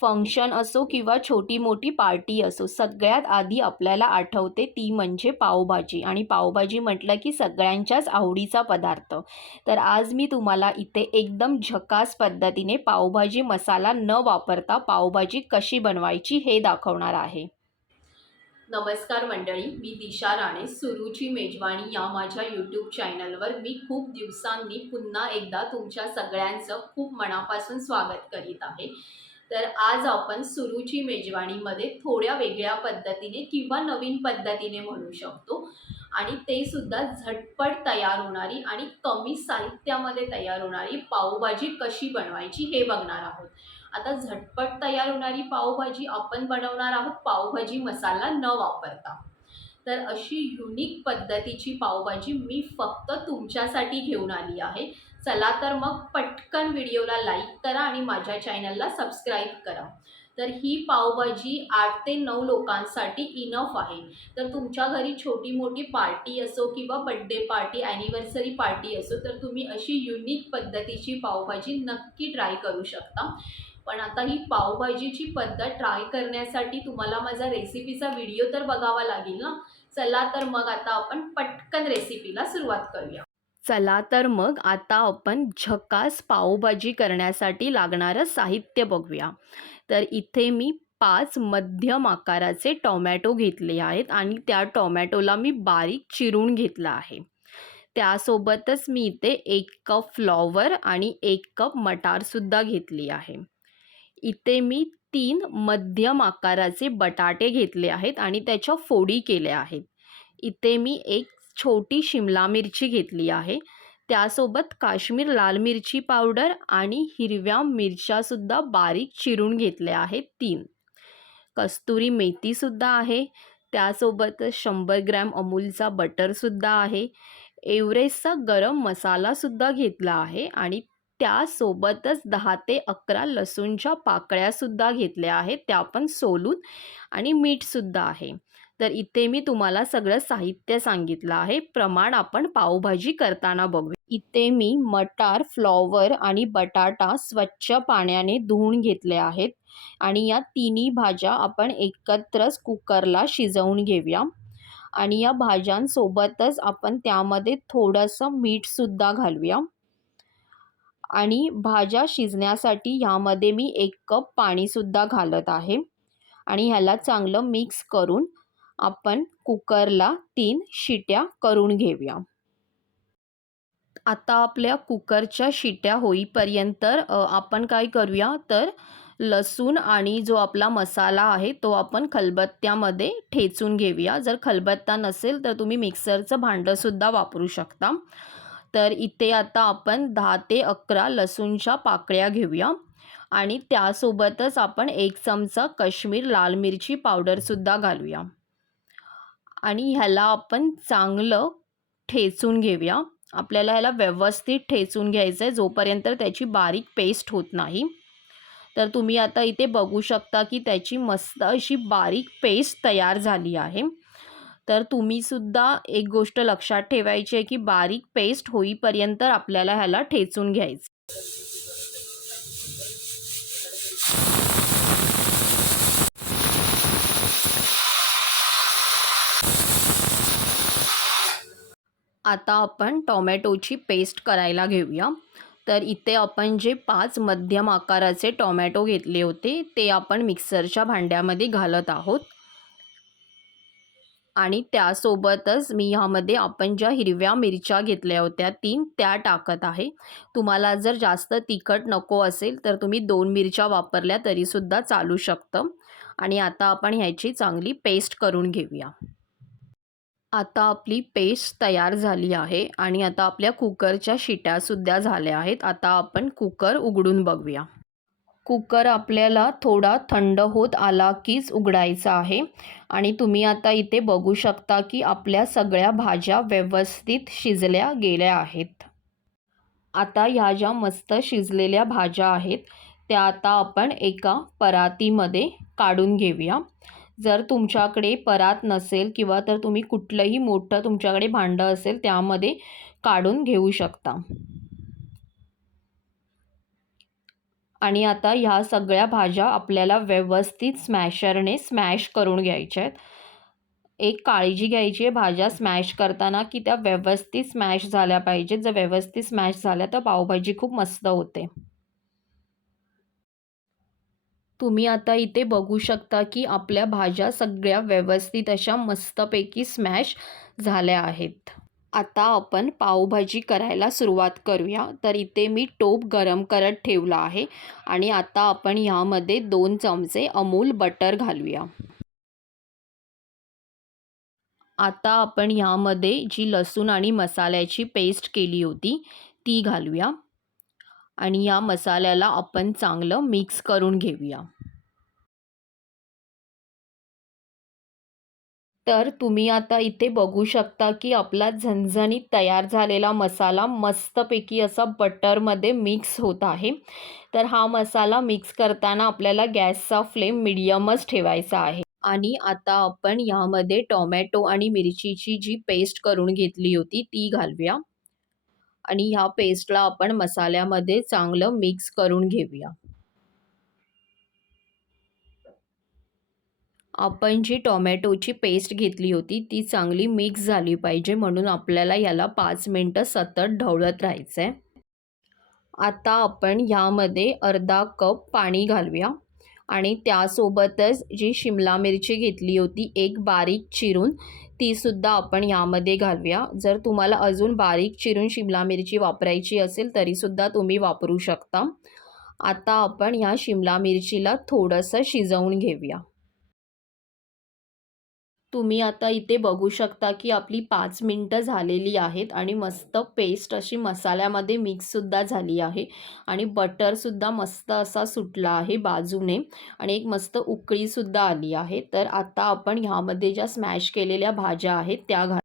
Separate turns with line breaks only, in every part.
Function असो किंवा छोटी मोठी पार्टी असो सगळ्यात आधी आपल्याला आठवते ती म्हणजे पावभाजी. आणि पावभाजी म्हटलं की सगळ्यांच्याच आवडीचा पदार्थ. तर आज मी तुम्हाला इथे एकदम झकास पद्धतीने पावभाजी मसाला न वापरता पावभाजी कशी बनवायची हे दाखवणार आहे. नमस्कार मंडळी मी दिशा राणे सुरूची मेजवानी या माझ्या यूट्यूब चॅनलवर मी खूप दिवसांनी पुन्हा एकदा तुमच्या सगळ्यांचं खूप मनापासून स्वागत करीत आहे. तर आज आपण सुरूची मेजवानीमध्ये थोड्या वेगळ्या पद्धतीने किंवा नवीन पद्धतीने म्हणू शकतो. आणि ते सुद्धा झटपट तयार होणारी आणि कमी साहित्यामध्ये तयार होणारी पावभाजी कशी बनवायची हे बघणार आहोत. आता झटपट तयार होणारी पावभाजी आपण बनवणार आहोत. पावभाजी मसाला न वापरता. तर अशी युनिक पद्धतीची पावभाजी मी फक्त तुमच्यासाठी घेऊन आली आहे. चला तर मग पटकन व्हिडिओला लाईक करा आणि माझ्या चॅनलला सबस्क्राईब करा. तर ही पावभाजी आठ ते नऊ लोकांसाठी इनफ आहे. तर तुमच्या घरी छोटी मोठी पार्टी असो किंवा बड्डे पार्टी ॲनिव्हर्सरी पार्टी असो तर तुम्ही अशी युनिक पद्धतीची पावभाजी नक्की ट्राय करू शकता. पण आता ही पावभाजीची पद्धत ट्राय करण्यासाठी तुम्हाला माझा रेसिपीचा व्हिडिओ तर बघावा लागेल ना? चला तर मग आता आपण पटकन रेसिपीला सुरुवात करूया. चला तर मग आता आपण झकास पावभाजी करण्यासाठी लागणारं साहित्य बघूया. तर इथे मी पाच मध्यम आकाराचे टोमॅटो घेतले आहेत आणि त्या टोमॅटोला मी बारीक चिरून घेतलं आहे. त्यासोबतच मी इथे एक कप फ्लॉवर आणि एक कप मटारसुद्धा घेतली आहे. इथे मी तीन मध्यम आकाराचे बटाटे घेतले आहेत आणि त्याच्या फोडी केल्या आहेत. इथे मी एक छोटी शिमला मिरची घेतली आहे. त्यासोबत काश्मीर लाल मिरची पावडर आणि हिरव्या मिरच्यासुद्धा बारीक चिरून घेतल्या आहेत तीन. कस्तुरी मेथीसुद्धा आहे. त्यासोबत शंभर ग्रॅम अमूलचा बटरसुद्धा आहे. एव्हरेस्टचा गरम मसालासुद्धा घेतला आहे आणि त्यासोबतच दहा ते अकरा लसूणच्या पाकळ्यासुद्धा घेतल्या आहेत. त्या पण सोलून आणि मीठसुद्धा आहे. तर इथे मी तुम्हाला सगळं साहित्य सांगितलं आहे. प्रमाण आपण पावभाजी करताना बघू. इथे मी मटार फ्लॉवर आणि बटाटा स्वच्छ पाण्याने धुवून घेतले आहेत. आणि या तिन्ही भाज्या आपण एकत्रच कुकरला शिजवून घेऊया. आणि या भाज्यांसोबतच आपण त्यामध्ये थोडंसं मीठसुद्धा घालूया. आणि भाज्या शिजण्यासाठी ह्यामध्ये मी एक कप पाणीसुद्धा घालत आहे. आणि ह्याला चांगलं मिक्स करून आपण कुकरला तीन शिट्या करून घेऊया. आता आपल्या कुकरच्या शिट्या होईपर्यंत आपण काय करूया? तर लसूण आणि जो आपला मसाला आहे तो आपण खलबत्त्यामध्ये ठेचून घेऊया. जर खलबत्ता नसेल तर तुम्ही मिक्सरचं भांडंसुद्धा वापरू शकता. तर इथे आता आपण दहा ते अकरा लसूणच्या पाकळ्या घेऊया. आणि त्यासोबतच आपण एक चमचा काश्मीर लाल मिरची पावडरसुद्धा घालूया. आणि ह्याला आपण चांगलं ठेचून घेऊया. आपल्याला ह्याला व्यवस्थित ठेचून घ्यायचं आहे जोपर्यंत त्याची बारीक पेस्ट होत नाही. तर तुम्ही आता इथे बघू शकता की त्याची मस्त अशी बारीक पेस्ट तयार झाली आहे. तर तुम्हीसुद्धा एक गोष्ट लक्षात ठेवायची आहे की बारीक पेस्ट होईपर्यंत आपल्याला ह्याला ठेचून घ्यायचं आता आपण टॉमॅटोची पेस्ट करायला घेऊया. तर इथे आपण जे पाच मध्यम आकाराचे टॉमॅटो घेतले होते ते आपण मिक्सरच्या भांड्यामध्ये घालत आहोत. आणि त्यासोबतच मी ह्यामध्ये आपण ज्या हिरव्या मिरच्या घेतल्या होत्या तीन त्या टाकत आहे. तुम्हाला जर जास्त तिखट नको असेल तर तुम्ही दोन मिरच्या वापरल्या तरीसुद्धा चालू शकतं. आणि आता आपण ह्याची चांगली पेस्ट करून घेऊया. आता आपली पेस्ट तयार झाली आहे आणि आता आपल्या कुकरच्या शिट्यासुद्धा झाल्या आहेत. आता आपण कुकर उघडून बघूया. कुकर आपल्याला थोडा थंड होत आला कीच उघडायचा आहे. आणि तुम्ही आता इथे बघू शकता की आपल्या सगळ्या भाज्या व्यवस्थित शिजल्या गेल्या आहेत. आता ह्या ज्या मस्त शिजलेल्या भाज्या आहेत त्या आता आपण एका परातीमध्ये काढून घेऊया. जर तुमच्याकडे परात नसेल किंवा तर तुम्ही कुठलंही मोठं तुमच्याकडे भांडं असेल त्यामध्ये काढून घेऊ शकता. आणि आता ह्या सगळ्या भाज्या आपल्याला व्यवस्थित स्मॅशरने स्मॅश करून घ्यायच्या आहेत. एक काळजी घ्यायची आहे भाज्या स्मॅश करताना की त्या व्यवस्थित स्मॅश झाल्या पाहिजेत. जर व्यवस्थित स्मॅश झाल्या तर पावभाजी खूप मस्त होते. तुम्ही आता इथे बघू शकता की आपल्या भाज्या सगळ्या व्यवस्थित अशा मस्तपैकी स्मॅश झाल्या आहेत. आता आपण पावभाजी करायला सुरुवात करूया. तर इथे मी टोप गरम करत ठेवला आहे आणि आता आपण ह्यामध्ये दोन चमचे अमूल बटर घालूया. आता आपण ह्यामध्ये जी लसूण आणि मसाल्याची पेस्ट केली होती ती घालूया. आणि या मसाल्याला आपण चांगलं मिक्स करून घेऊया. तर तुम्ही आता इथे बघू शकता की आपला झणझणीत तयार झालेला मसाला मस्तपैकी असा बटरमध्ये मिक्स होत आहे. तर हा मसाला मिक्स करताना आपल्याला गॅसचा फ्लेम मिडियमच ठेवायचा आहे. आणि आता आपण यामध्ये टोमॅटो आणि मिरचीची जी पेस्ट करून घेतली होती ती घालूया. आणि ह्या पेस्टला आपण मसाल्यामध्ये चांगलं मिक्स करून घेऊया. आपण जी टोमॅटोची पेस्ट घेतली होती ती चांगली मिक्स झाली पाहिजे म्हणून आपल्याला याला पाच मिनटं सतत ढवळत राहायचं आहे आता आपण ह्यामध्ये अर्धा कप पाणी घालूया. आणि त्यासोबतच जी शिमला मिरची घेतली होती एक बारीक चिरून तीसुद्धा आपण यामध्ये घालूया. जर तुम्हाला अजून बारीक चिरून शिमला मिरची वापरायची असेल तरीसुद्धा तुम्ही वापरू शकता. आता आपण ह्या शिमला मिरचीला थोडंसं शिजवून घेऊया. तुम्ही आता इथे बघू शकता की आपली पाच मिनटं झालेली आहेत आणि मस्त पेस्ट अशी मसाल्यामध्ये मिक्ससुद्धा झाली आहे. आणि बटरसुद्धा मस्त असा सुटला आहे बाजूने. आणि एक मस्त उकळीसुद्धा आली आहे. तर आता आपण ह्यामध्ये ज्या स्मॅश केलेल्या भाज्या आहेत त्या घा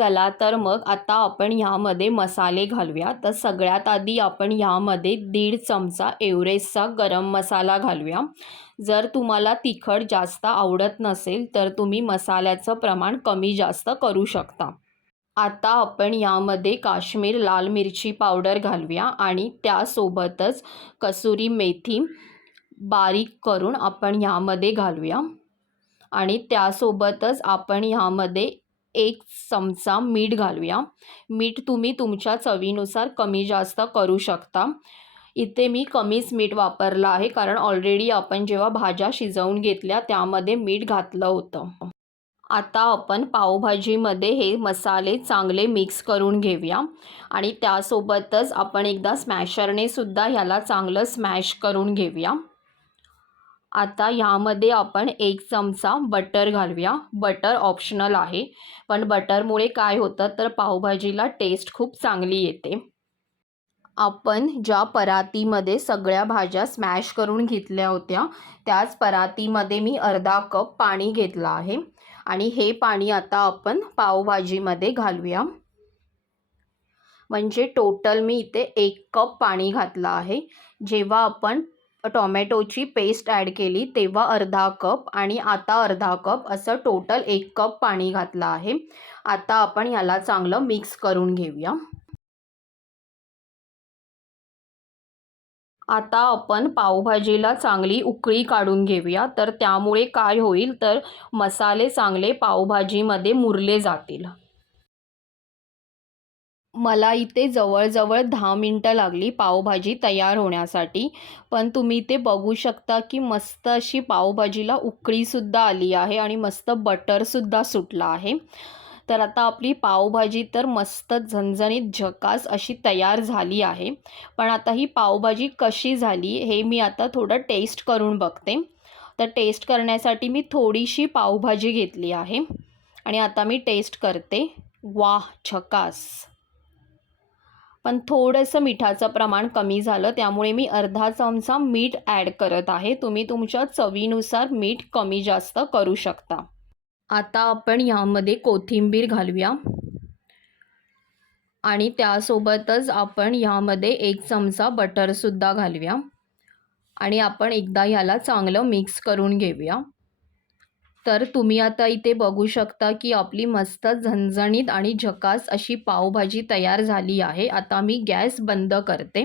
चला तर मग आता आपण ह्यामध्ये मसाले घालूया. तर सगळ्यात आधी आपण ह्यामध्ये दीड चमचा एवरेस्टचा गरम मसाला घालूया. जर तुम्हाला तिखट जास्त आवडत नसेल तर तुम्ही मसाल्याचं प्रमाण कमी जास्त करू शकता. आता आपण यामध्ये काश्मीर लाल मिरची पावडर घालूया आणि त्यासोबतच कसुरी मेथी बारीक करून आपण ह्यामध्ये घालूया. आणि त्यासोबतच आपण ह्यामध्ये एक चमचा मीठ घालूया. मीठ तुम्ही तुमच्या चवीनुसार कमी जास्त करू शकता. इथे मी कमीच मीठ वापरलं आहे कारण ऑलरेडी आपण जेव्हा भाज्या शिजवून घेतल्या त्यामध्ये मीठ घातलं होतं. आता आपण पावभाजीमध्ये हे मसाले चांगले मिक्स करून घेऊया. आणि त्यासोबतच आपण एकदा स्मॅशरने सुद्धा ह्याला चांगलं स्मॅश करून घेऊया. आता ह्यामध्ये आपण एक चमचा बटर घालूया. बटर ऑप्शनल आहे. पण बटरमुळे काय होतं तर पावभाजीला टेस्ट खूप चांगली येते. आपण ज्या परातीमध्ये सगळ्या भाज्या स्मॅश करून घेतल्या होत्या त्याच परातीमध्ये मी अर्धा कप पाणी घेतलं आहे. आणि हे पाणी आता आपण पावभाजीमध्ये घालूया. म्हणजे टोटल मी इथे एक कप पाणी घातलं आहे. जेव्हा आपण टॉमॅटोची पेस्ट ॲड केली तेव्हा अर्धा कप आणि आता अर्धा कप असं टोटल एक कप पाणी घातलं आहे. आता आपण ह्याला चांगलं मिक्स करून घेऊया. आता आपण पावभाजीला चांगली उकळी काढून घेऊया. तर त्यामुळे काय होईल तर मसाले चांगले पावभाजीमध्ये मुरले जातील. मला इथे जवळजवळ दहा मिनटं लागली पावभाजी तयार होण्यासाठी. पण तुम्ही ते बघू शकता की मस्त अशी पावभाजीला उकळीसुद्धा आली आहे आणि मस्त बटरसुद्धा सुटला आहे. तर आता आपली पावभाजी तर मस्त झणझणीत झकास अशी तयार झाली आहे. पण आता ही पावभाजी कशी झाली हे मी आता थोडं टेस्ट करून बघते. तर टेस्ट करण्यासाठी मी थोडीशी पावभाजी घेतली आहे. आणि आता मी टेस्ट करते. वाह झकास! पण थोडंसं मिठाचं प्रमाण कमी झालं त्यामुळे मी अर्धा चमचा मीठ ॲड करत आहे. तुम्ही तुमच्या चवीनुसार मीठ कमी जास्त करू शकता. आता आपण ह्यामध्ये कोथिंबीर घालूया. आणि त्यासोबतच आपण ह्यामध्ये एक चमचा बटरसुद्धा घालूया. आणि आपण एकदा ह्याला चांगलं मिक्स करून घेऊया. तर तुम्ही आता इथे बघू शकता की आपली मस्त झणझणीत आणि झकास अशी पावभाजी तयार झाली आहे. आता मी गॅस बंद करते.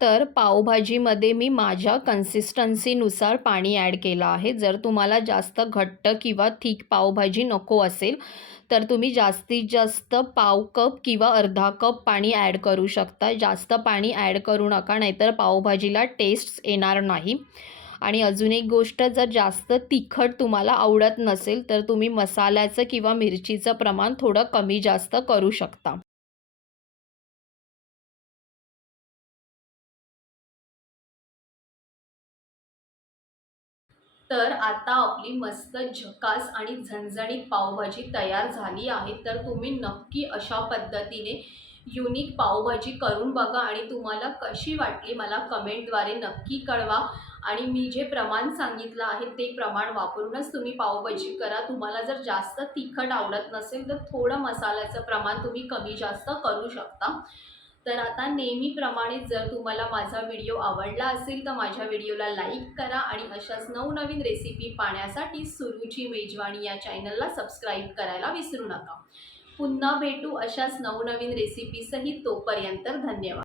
तर पावभाजीमध्ये मी माझ्या कन्सिस्टन्सीनुसार पाणी ॲड केलं आहे. जर तुम्हाला जास्त घट्ट किंवा थिक पावभाजी नको असेल तर तुम्ही जास्तीत जास्त पाव कप किंवा अर्धा कप पाणी ॲड करू शकता. जास्त पाणी ॲड करू नका नाहीतर पावभाजीला टेस्ट येणार नाही. आणि अजून एक गोष्ट जर जास्त तिखट तुम्हाला आवडत नसेल तर तुम्ही मसाल्याचं किंवा मिरचीचं प्रमाण थोडं कमी जास्त करू शकता. तर आता आपली मस्त झकास आणि झणझणीत पावभाजी तयार झाली आहे. तर तुम्ही नक्की अशा पद्धतीने युनिक पावभाजी करून बघा आणि तुम्हाला कशी वाटली मला कमेंटद्वारे नक्की कळवा. आणि मी जे प्रमाण सांगितलं आहे ते प्रमाण वापरूनच तुम्ही पावभाजी करा. तुम्हाला जर जास्त तिखट आवडत नसेल तर थोडं मसाल्याचं प्रमाण तुम्ही कमी जास्त करू शकता. तर आता नेहमीप्रमाणे जर तुम्हाला माझा व्हिडिओ आवडला असेल तर माझ्या व्हिडिओला लाईक करा आणि अशाच नवनवीन रेसिपी पाहण्यासाठी सुरुची मेजवानी या चॅनलला सबस्क्राईब करायला विसरू नका. पुन्हा भेटू अशाच नवनवीन रेसिपीसही तोपर्यंत धन्यवाद.